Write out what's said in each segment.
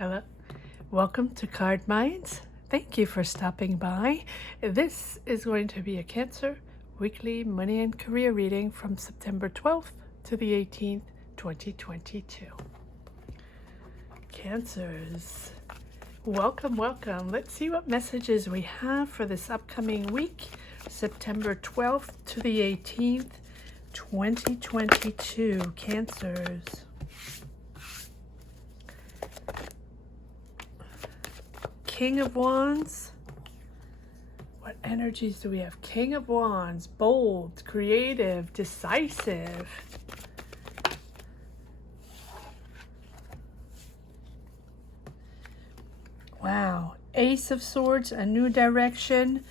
Hello, welcome to Card Minds. Thank you for stopping by. This is going to be a Cancer weekly money and career reading from September 12th to the 18th, 2022. Cancers, welcome. Let's see what messages we have for this upcoming week, September 12th to the 18th, 2022. Cancers. King of Wands. What energies do we have? King of Wands, bold, creative, decisive. Wow. Ace of Swords, a new direction.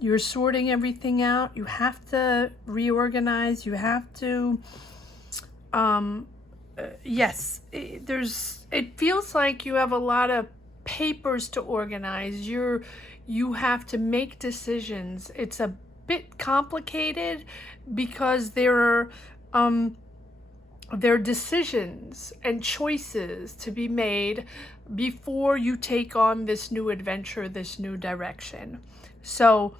You're sorting everything out. You have to reorganize. You have to, yes, it feels like you have a lot of papers to organize. You have to make decisions. It's a bit complicated because there are decisions and choices to be made before you take on this new adventure, this new direction. So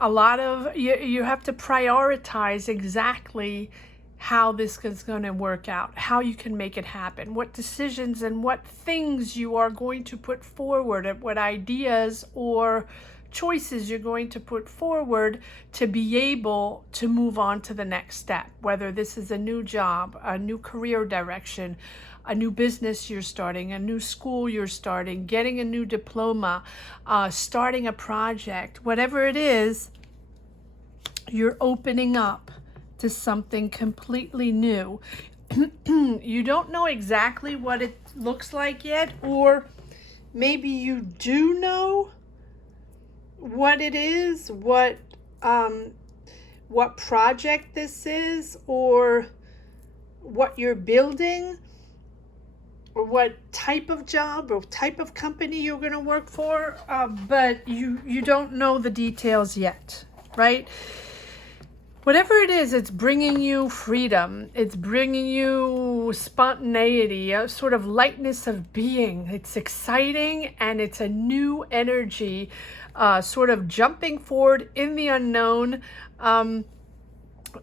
a lot of you have to prioritize exactly how this is going to work out, how you can make it happen, what decisions and what things you are going to put forward, what ideas or choices you're going to put forward to be able to move on to the next step, whether this is a new job, a new career direction, a new business you're starting, a new school you're starting, getting a new diploma, starting a project, whatever it is, you're opening up to something completely new. You don't know exactly what it looks like yet, or maybe you do know what it is, what project this is, or what you're building, or what type of job or type of company you're going to work for, but you don't know the details yet, right? Whatever it is, it's bringing you freedom. It's bringing you spontaneity, a sort of lightness of being. It's exciting and it's a new energy, sort of jumping forward in the unknown,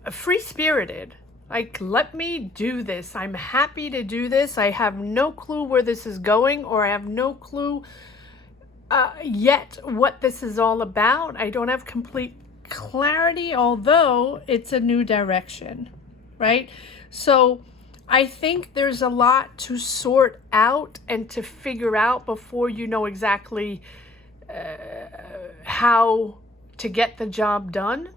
free-spirited. Like, let me do this. I'm happy to do this. I have no clue where this is going, or I have no clue yet what this is all about. I don't have complete clarity, although it's a new direction, right? So I think there's a lot to sort out and to figure out before you know exactly how to get the job done.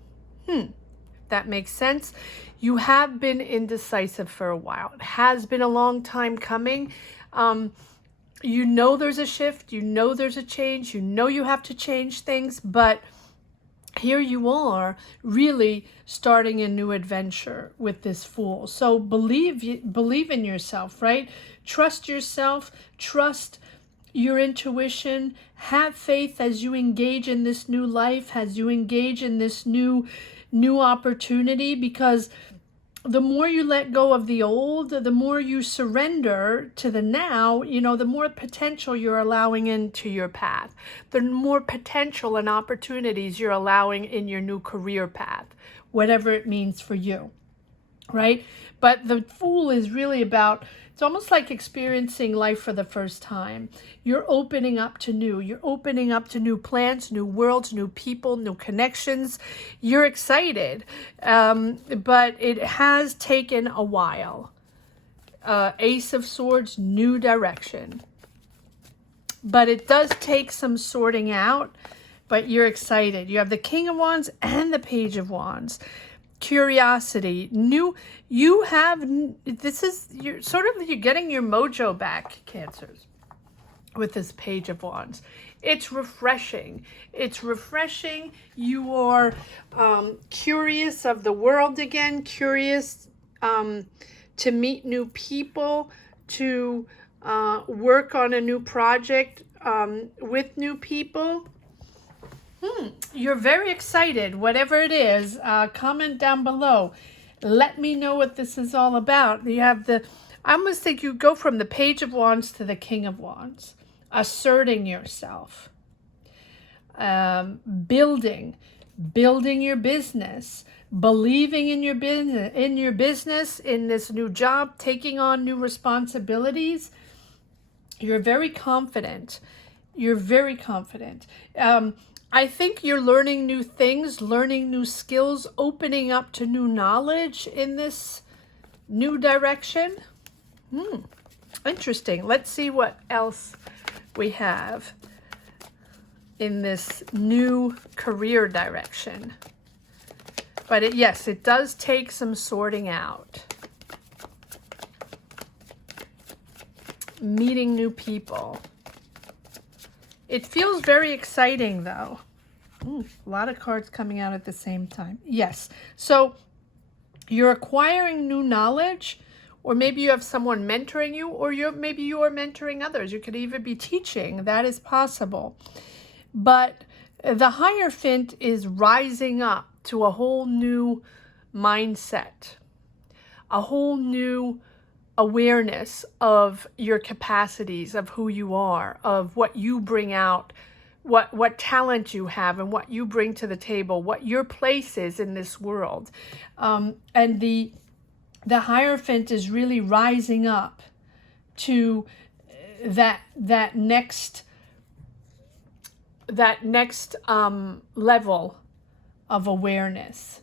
That makes sense. You have been indecisive for a while. It has been a long time coming. You know there's a shift, you know there's a change, you know you have to change things, but here you are really starting a new adventure with this Fool. So believe in yourself, right? Trust yourself, trust your intuition, have faith as you engage in this new life, as you engage in this new opportunity, because the more you let go of the old, the more you surrender to the now, the more potential you're allowing into your path, the more potential and opportunities you're allowing in your new career path, whatever it means for you, right? But the Fool is really about, it's almost like experiencing life for the first time. You're opening up to new. You're opening up to new plans, new worlds, new people, new connections. You're excited, but it has taken a while. Ace of Swords, new direction. But it does take some sorting out, but you're excited. You have the King of Wands and the Page of Wands. Curiosity, you're getting your mojo back, Cancers, with this Page of Wands. It's refreshing. You are curious of the world again, curious to meet new people, to work on a new project with new people. You're very excited, whatever it is. Comment down below. Let me know what this is all about. You have the I almost think you go from the Page of Wands to the King of Wands, asserting yourself, building your business, believing in your business, in this new job, taking on new responsibilities. You're very confident. You're very confident. I think you're learning new things, learning new skills, opening up to new knowledge in this new direction. Interesting. Let's see what else we have in this new career direction. But yes, it does take some sorting out. Meeting new people. It feels very exciting, though. A lot of cards coming out at the same time. Yes. So you're acquiring new knowledge, or maybe you have someone mentoring you, or maybe you are mentoring others. You could even be teaching. That is possible. But the Hierophant is rising up to a whole new mindset, a whole new awareness of your capacities, of who you are, of what you bring out, what talent you have and what you bring to the table, what your place is in this world. And the Hierophant is really rising up to that next level of awareness.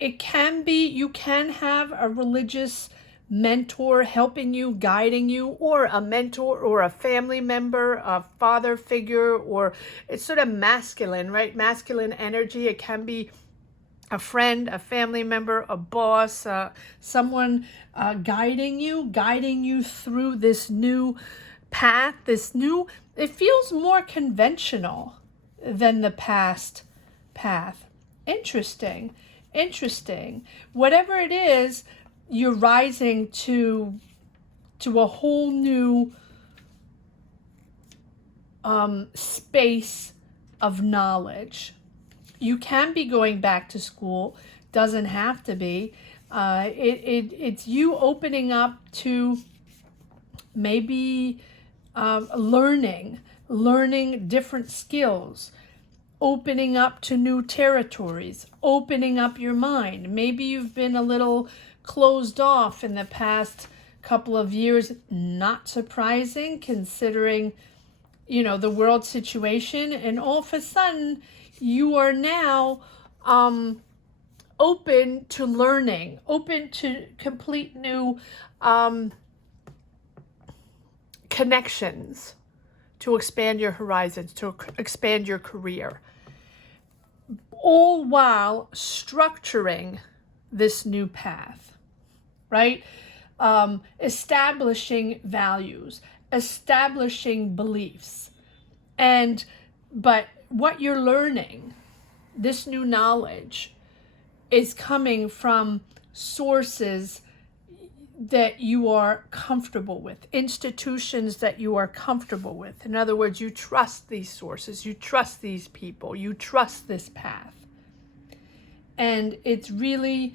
It can be, you can have a religious mentor helping you, guiding you, or a mentor or a family member, a father figure, or it's sort of masculine, right? Masculine energy. It can be a friend, a family member, a boss, someone guiding you through this new path, it feels more conventional than the past path. Interesting. Whatever it is, you're rising to a whole new space of knowledge. You can be going back to school, doesn't have to be. It's you opening up to maybe learning different skills, opening up to new territories, opening up your mind. Maybe you've been a little closed off in the past couple of years. Not surprising considering, the world situation, and all of a sudden you are now open to learning, open to complete new connections, to expand your horizons, to expand your career, all while structuring this new path, right? Establishing values, establishing beliefs. But what you're learning, this new knowledge, is coming from sources that you are comfortable with, institutions that you are comfortable with. In other words, you trust these sources, you trust these people, you trust this path. And it's really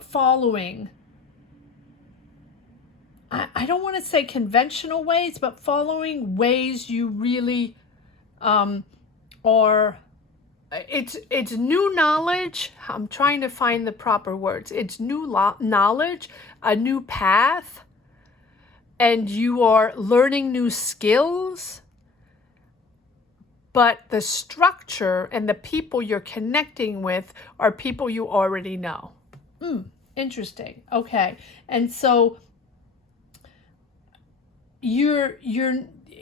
following, I don't want to say conventional ways, but following ways you really are. It's new knowledge. I'm trying to find the proper words. It's new knowledge, a new path, and you are learning new skills, but the structure and the people you're connecting with are people you already know. Interesting. Okay. And so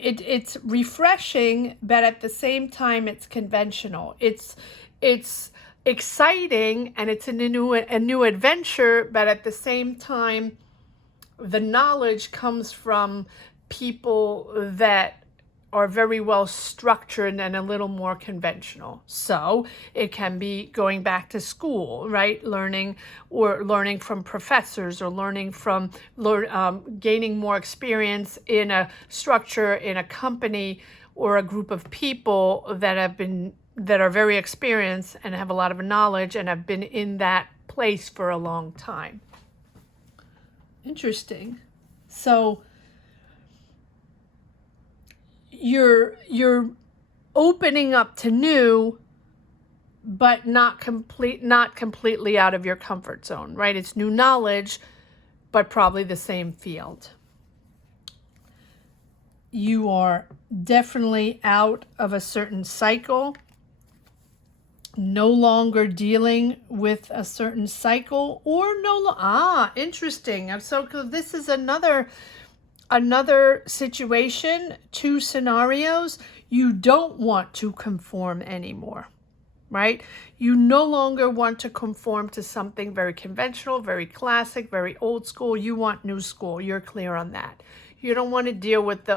it's refreshing, but at the same time it's conventional. It's exciting and it's a new adventure, but at the same time the knowledge comes from people that are very well structured and a little more conventional. So it can be going back to school, right? Learning from professors, or gaining more experience in a structure, in a company, or a group of people that are very experienced and have a lot of knowledge and have been in that place for a long time. Interesting. So you're opening up to new, but not completely out of your comfort zone, right? It's new knowledge, but probably the same field. You are definitely out of a certain cycle, no longer dealing with a certain cycle, or interesting. So this is another situation, two scenarios. You don't want to conform anymore, right? You no longer want to conform to something very conventional, very classic, very old school. You want new school. You're clear on that. You don't want to deal with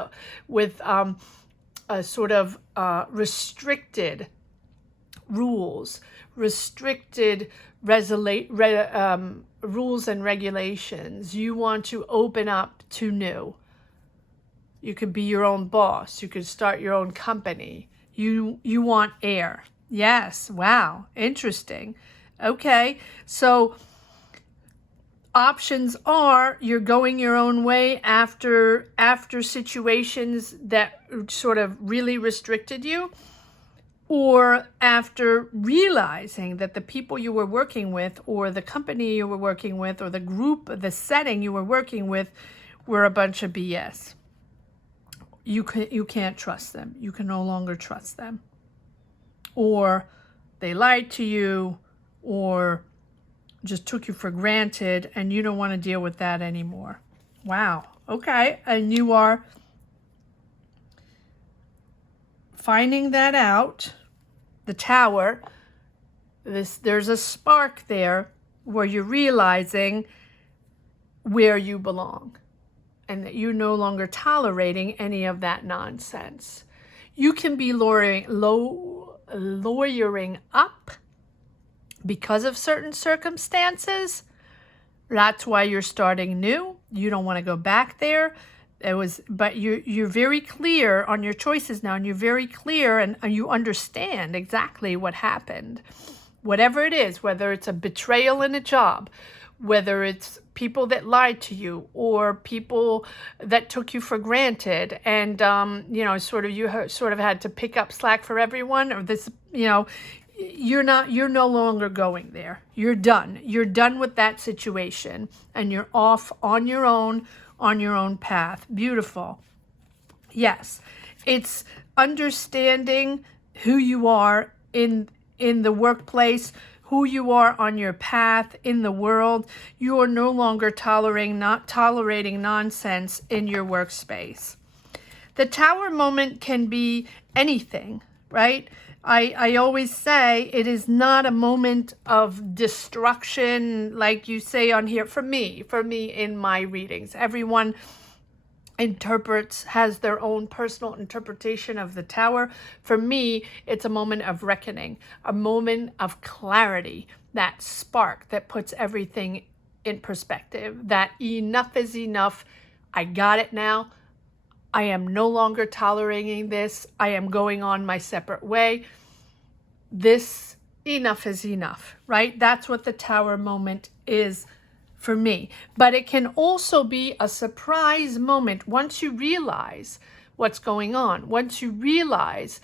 a sort of restricted rules, restricted rules and regulations. You want to open up to new. You could be your own boss. You could start your own company. You want air. Yes. Wow. Interesting. Okay. So options are you're going your own way after situations that sort of really restricted you, or after realizing that the people you were working with, or the company you were working with, or the group, the setting you were working with were a bunch of BS. You can't trust them. You can no longer trust them. Or they lied to you, or just took you for granted, and you don't want to deal with that anymore. Wow. Okay. And you are finding that out. The Tower, there's a spark there where you're realizing where you belong, and that you're no longer tolerating any of that nonsense. You can be lawyering up because of certain circumstances. That's why you're starting new. You don't want to go back there. But you're very clear on your choices now, and you're very clear, and you understand exactly what happened. Whatever it is, whether it's a betrayal in a job, whether it's people that lied to you, or people that took you for granted, and you sort of had to pick up slack for everyone, or this, you're no longer going there. You're done. You're done with that situation, and you're off on your own path. Beautiful. Yes. It's understanding who you are in the workplace, who you are on your path in the world. You are no longer tolerating nonsense in your workspace. The Tower moment can be anything, right? I always say it is not a moment of destruction, like you say on here. For me in my readings, everyone has their own personal interpretation of the Tower. For me, it's a moment of reckoning, a moment of clarity, that spark that puts everything in perspective, that enough is enough. I got it now. I am no longer tolerating this. I am going on my separate way. Enough is enough, right? That's what the Tower moment is for me. But it can also be a surprise moment once you realize what's going on, once you realize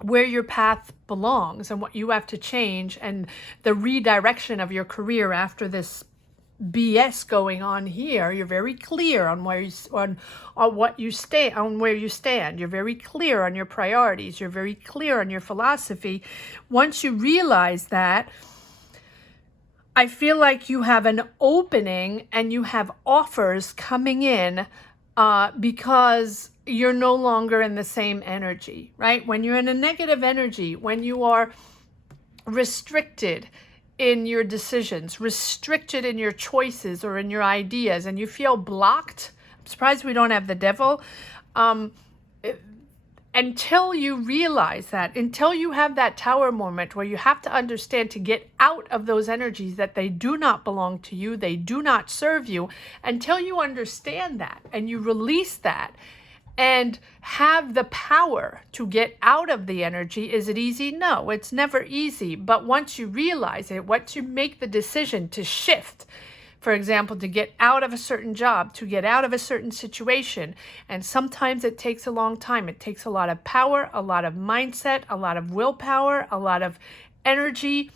where your path belongs and what you have to change, and the redirection of your career after this BS going on here. You're very clear on where you stand. You're very clear on your priorities. You're very clear on your philosophy. Once you realize that, I feel like you have an opening and you have offers coming in because you're no longer in the same energy, right? When you're in a negative energy, when you are restricted in your decisions, restricted in your choices or in your ideas, and you feel blocked. I'm surprised we don't have the Devil. Until you realize that, until you have that Tower moment where you have to understand to get out of those energies that they do not belong to you, they do not serve you, until you understand that and you release that and have the power to get out of the energy. Is it easy? No, it's never easy. But once you realize it, once you make the decision to shift, for example, to get out of a certain job, to get out of a certain situation, and sometimes it takes a long time. It takes a lot of power, a lot of mindset, a lot of willpower, a lot of energy.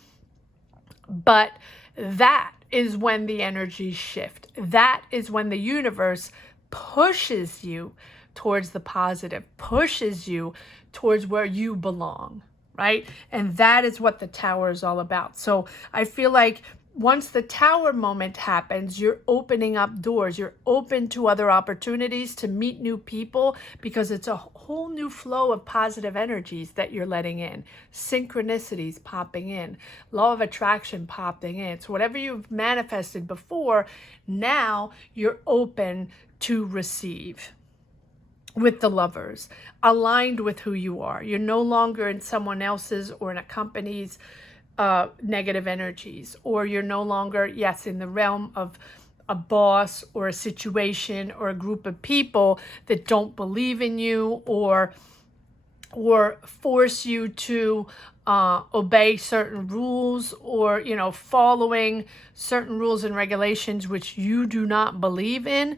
But that is when the energies shift. That is when the universe pushes you towards the positive, pushes you towards where you belong, right? And that is what the Tower is all about. So I feel like once the Tower moment happens, you're opening up doors. You're open to other opportunities, to meet new people, because it's a whole new flow of positive energies that you're letting in. Synchronicities popping in, law of attraction popping in. So whatever you've manifested before, now you're open to receive. With the Lovers, aligned with who you are. You're no longer in someone else's or in a company's negative energies, or you're no longer, yes, in the realm of a boss or a situation or a group of people that don't believe in you or force you to obey certain rules, or, you know, following certain rules and regulations which you do not believe in.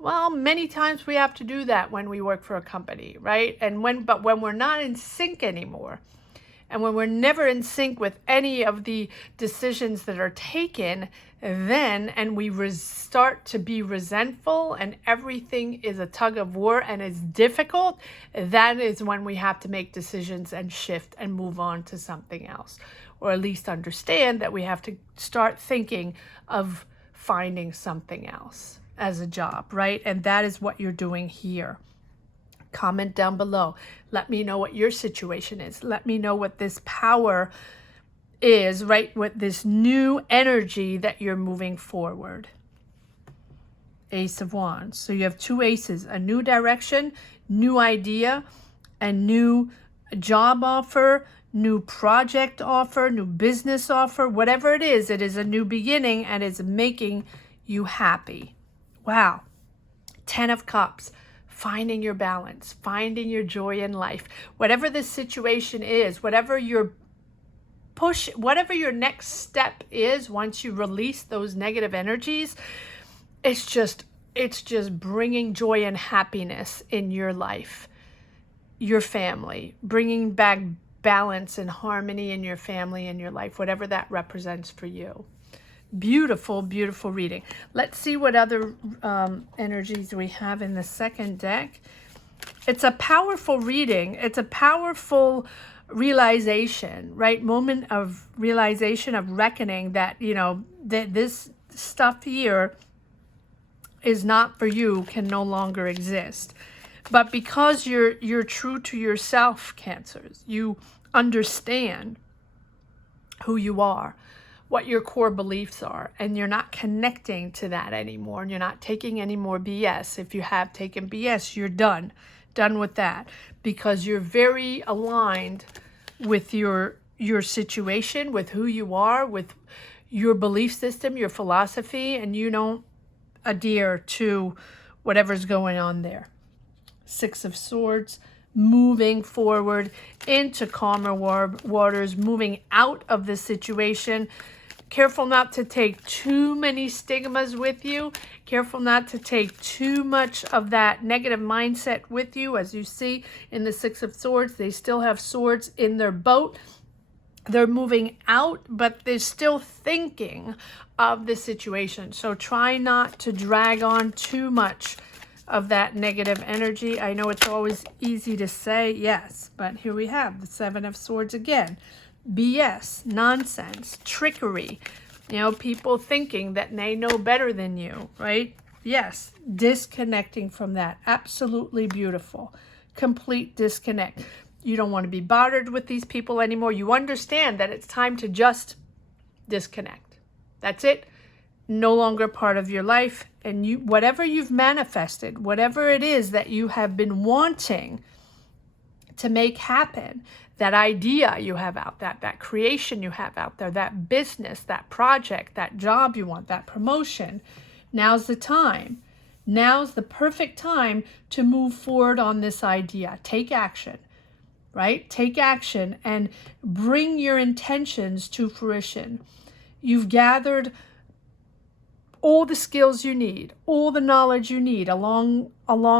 Well, many times we have to do that when we work for a company, right? But when we're not in sync anymore, and when we're never in sync with any of the decisions that are taken, and we start to be resentful and everything is a tug of war and is difficult, that is when we have to make decisions and shift and move on to something else. Or at least understand that we have to start thinking of finding something else as a job, right? And that is what you're doing here. Comment down below. Let me know what your situation is. Let me know what this power is, right? With this new energy that you're moving forward. Ace of Wands. So you have two aces, a new direction, new idea, a new job offer, new project offer, new business offer, whatever it is a new beginning and it's making you happy. Wow. 10 of Cups, finding your balance, finding your joy in life. Whatever the situation is, whatever your next step is, once you release those negative energies, it's just bringing joy and happiness in your life, your family, bringing back balance and harmony in your family and your life, whatever that represents for you. Beautiful, beautiful reading. Let's see what other energies we have in the second deck. It's a powerful reading. It's a powerful realization, right? Moment of realization, of reckoning that, you know, that this stuff here is not for you, can no longer exist. But because you're true to yourself, Cancers, you understand who you are, what your core beliefs are, and you're not connecting to that anymore, and you're not taking any more BS. If you have taken BS, you're done with that, because you're very aligned with your situation, with who you are, with your belief system, your philosophy, and you don't adhere to whatever's going on there. Six of Swords, moving forward into calmer waters, moving out of the situation. Careful not to take too many stigmas with you. Careful not to take too much of that negative mindset with you. As you see in the Six of Swords, they still have swords in their boat. They're moving out, but they're still thinking of the situation. So try not to drag on too much of that negative energy. I know it's always easy to say yes, but here we have the Seven of Swords again. BS, nonsense, trickery, you know, people thinking that they know better than you, right? Yes, disconnecting from that. Absolutely beautiful. Complete disconnect. You don't want to be bothered with these people anymore. You understand that it's time to just disconnect. That's it. No longer part of your life. And you, whatever you've manifested, whatever it is that you have been wanting to make happen, that idea you have out there, that creation you have out there, that business, that project, that job you want, that promotion, now's the time. Now's the perfect time to move forward on this idea. Take action, right? Take action and bring your intentions to fruition. You've gathered all the skills you need, all the knowledge you need along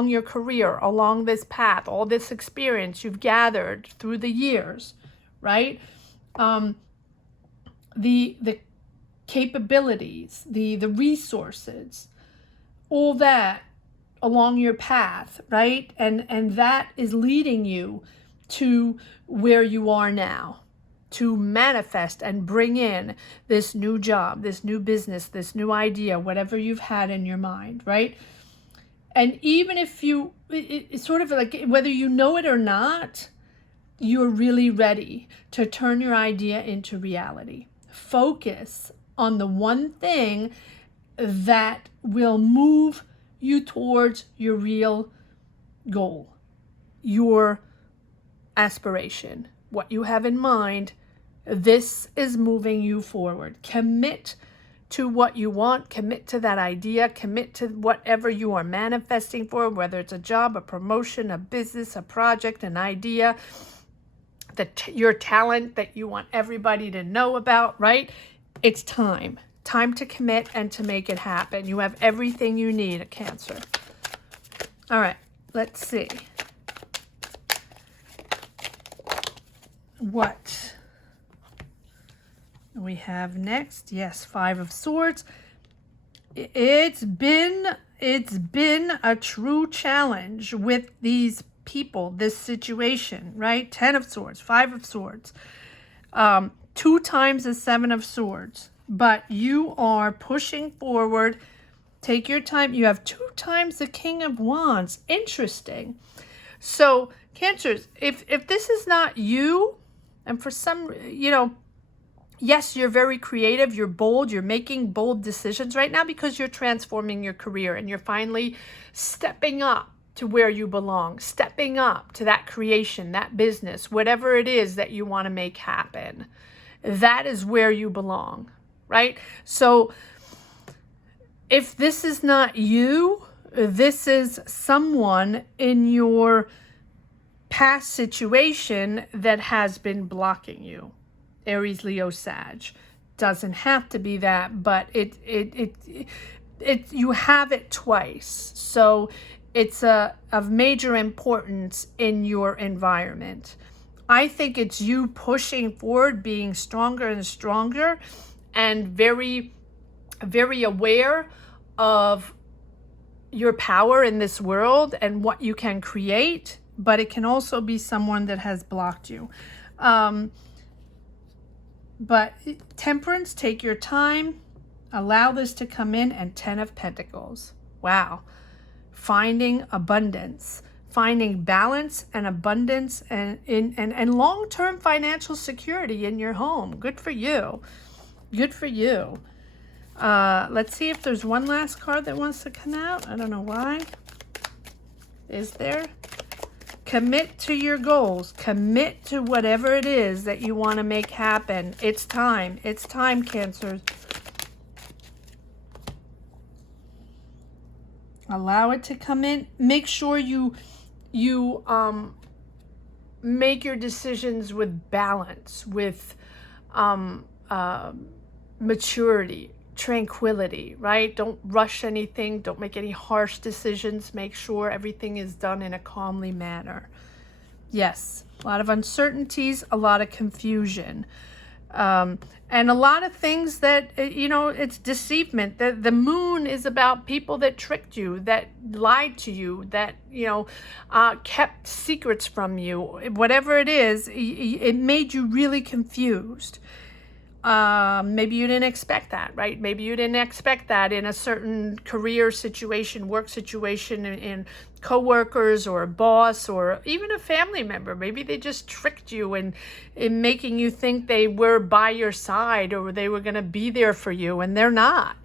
your career, along this path, all this experience you've gathered through the years, right? The capabilities, the resources, all that along your path, right? And that is leading you to where you are now, to manifest and bring in this new job, this new business, this new idea, whatever you've had in your mind, right? And even if it's sort of like whether you know it or not, you're really ready to turn your idea into reality. Focus on the one thing that will move you towards your real goal, your aspiration, what you have in mind. This is moving you forward. Commit to what you want, commit to that idea, commit to whatever you are manifesting for, whether it's a job, a promotion, a business, a project, an idea, your talent that you want everybody to know about, right? It's time to commit and to make it happen. You have everything you need at Cancer. All right, let's see. What we have next. Yes, Five of Swords. It's been a true challenge with these people, this situation, right? 10 of Swords, 5 of Swords, 2 times the 7 of Swords, but you are pushing forward. Take your time. You have 2 times the King of Wands. Interesting. So Cancers, if this is not you, and for some, yes, you're very creative, you're bold, you're making bold decisions right now because you're transforming your career and you're finally stepping up to where you belong, stepping up to that creation, that business, whatever it is that you want to make happen. That is where you belong, right? So if this is not you, this is someone in your past situation that has been blocking you. Aries, Leo, Sag. Doesn't have to be that, but it you have it twice. So it's of major importance in your environment. I think it's you pushing forward, being stronger and stronger, and very, very aware of your power in this world and what you can create, but it can also be someone that has blocked you. But Temperance, take your time, allow this to come in, and 10 of Pentacles. Wow. Finding abundance, finding balance and abundance and long-term financial security in your home. Good for you. Good for you. Let's see if there's one last card that wants to come out. I don't know why. Is there? Commit to your goals. Commit to whatever it is that you want to make happen. It's time. It's time, Cancers. Allow it to come in. Make sure you make your decisions with balance, with maturity, tranquility, right? Don't rush anything. Don't make any harsh decisions. Make sure everything is done in a calmly manner. Yes, a lot of uncertainties, a lot of confusion, and a lot of things that, it's deceivement. The moon is about people that tricked you, that lied to you, that, kept secrets from you. Whatever it is, it made you really confused. Maybe you didn't expect that, right? Maybe you didn't expect that in a certain career situation, work situation, in coworkers or a boss or even a family member. Maybe they just tricked you in making you think they were by your side or they were going to be there for you, and they're not.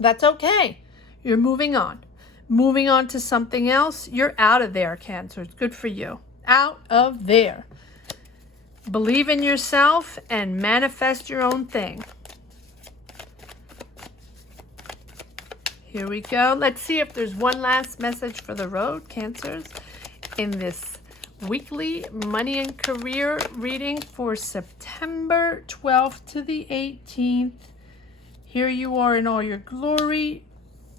That's okay. You're moving on. Moving on to something else. You're out of there, Cancer. It's good for you. Out of there. Believe in yourself and manifest your own thing. Here we go. Let's see if there's one last message for the road, Cancers, in this weekly money and career reading for September 12th to the 18th. Here you are in all your glory.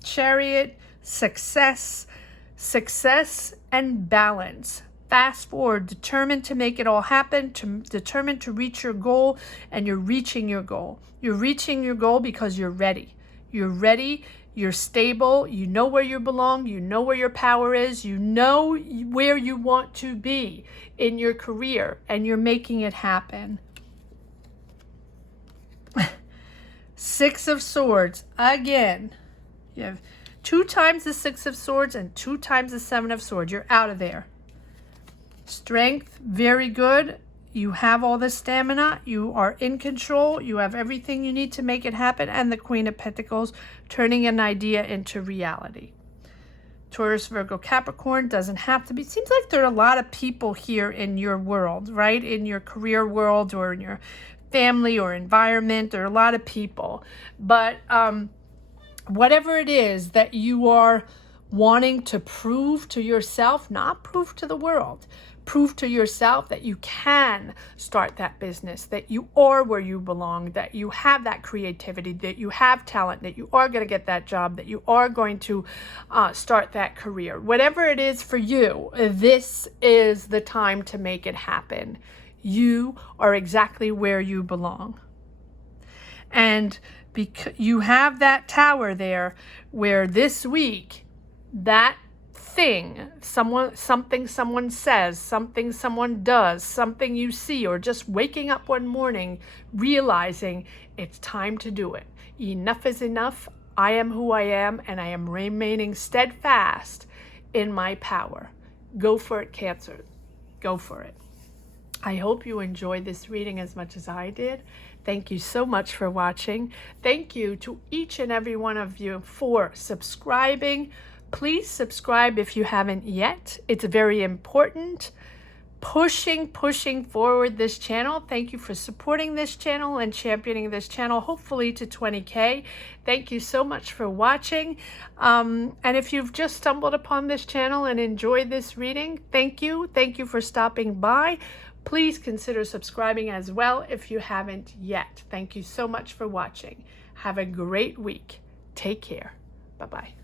Chariot, success and balance. Fast forward, determined to make it all happen, determined to reach your goal, and you're reaching your goal. You're reaching your goal because you're ready. You're ready. You're stable. You know where you belong. You know where your power is. You know where you want to be in your career, and you're making it happen. Six of Swords. Again, you have 2 times the Six of Swords and 2 times the Seven of Swords. You're out of there. Strength, very good. You have all the stamina. You are in control. You have everything you need to make it happen. And the Queen of Pentacles, turning an idea into reality. Taurus, Virgo, Capricorn, doesn't have to be. It seems like there are a lot of people here in your world, right? In your career world or in your family or environment. There are a lot of people. But whatever it is that you are wanting to prove to yourself, not prove to the world, prove to yourself that you can start that business, that you are where you belong, that you have that creativity, that you have talent, that you are going to get that job, that you are going to start that career. Whatever it is for you, this is the time to make it happen. You are exactly where you belong. And because you have that tower there where this week, that thing, something someone says, something someone does, something you see, or just waking up one morning realizing it's time to do it. Enough is enough. I am who I am, and I am remaining steadfast in my power. Go for it, Cancer. Go for it. I hope you enjoyed this reading as much as I did. Thank you so much for watching. Thank you to each and every one of you for subscribing. Please subscribe if you haven't yet. It's very important. Pushing forward this channel. Thank you for supporting this channel and championing this channel, hopefully to 20K. Thank you so much for watching. And if you've just stumbled upon this channel and enjoyed this reading, thank you. Thank you for stopping by. Please consider subscribing as well if you haven't yet. Thank you so much for watching. Have a great week. Take care. Bye-bye.